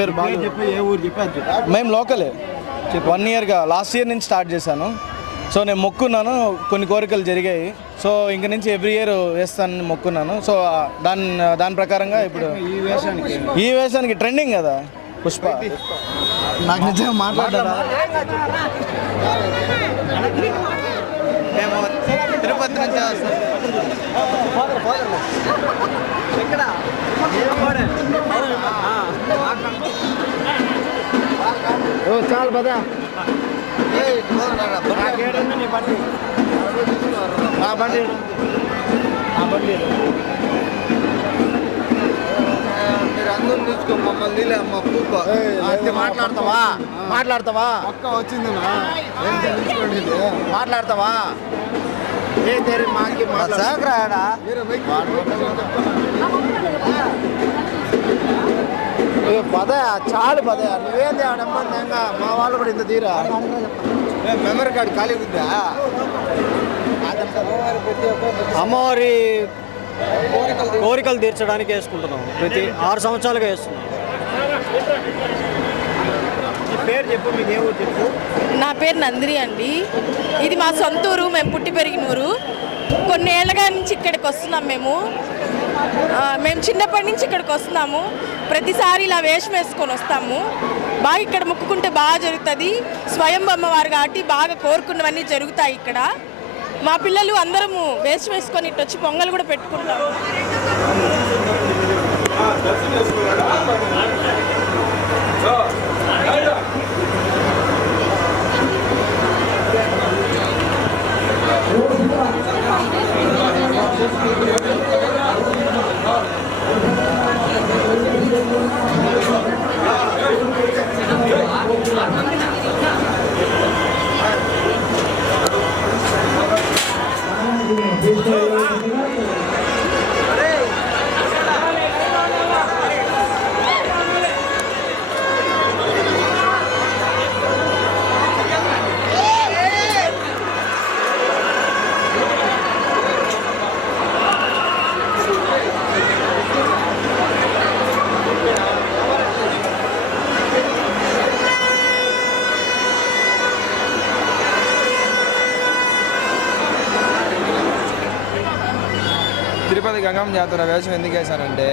పేరు బాలు. ఏ ఊరు చెప్పి మేము లోకలే. 1 ఇయర్గా లాస్ట్ ఇయర్ నుంచి స్టార్ట్ చేశాను. సో నేను మొక్కున్నాను, కొన్ని కోరికలు జరిగాయి. సో ఇంక నుంచి ఎవ్రీ ఇయర్ వేస్తానని మొక్కున్నాను. సో దాని ప్రకారంగా ఇప్పుడు ఈ వేషానికి ట్రెండింగ్ కదా పుష్ప. నాకు నిజంగా మాట్లాడారా? మేము తిరుపతి నుంచి వస్తాం. చాలు పదా బండి మీరు అందరూ తీసుకో మమ్మల్ని మాట్లాడతావా ఒక్క వచ్చింది మాట్లాడతావా ఏ తేరి మాకి మాట్లాడరా పద చాలు పద నువ్వేంది నెమ్మదిగా మా వాళ్ళు కూడా ఇంత తీరా మెమరీ కార్డు ఖాళీ ఉందా? అమ్మవారి కోరికలు తీర్చడానికి వేసుకుంటున్నాం. ప్రతి 6 సంవత్సరాలుగా వేస్తున్నాం. ఈ పేరు చెప్పు, మీకు ఏ ఊరు చెప్పు. నా పేరు నందిని అండి. ఇది మా సొంత ఊరు, మేము పుట్టి పెరిగిన ఊరు. కొన్ని ఏళ్ళగా నుంచి ఇక్కడికి వస్తున్నాం. మేము చిన్నప్పటి నుంచి ఇక్కడికి వస్తున్నాము. ప్రతిసారి ఇలా వేషం వేసుకొని వస్తాము. బాగా ఇక్కడ మొక్కుకుంటే బాగా జరుగుతుంది. స్వయం అమ్మవారు కాబట్టి బాగా కోరుకున్నవన్నీ జరుగుతాయి ఇక్కడ. మా పిల్లలు అందరము వేషం వేసుకొని ఇటు వచ్చి పొంగల్ కూడా పెట్టుకుంటాము. తిరుపతి గంగమ్మ జాతర వేషం ఎందుకు వేశానంటే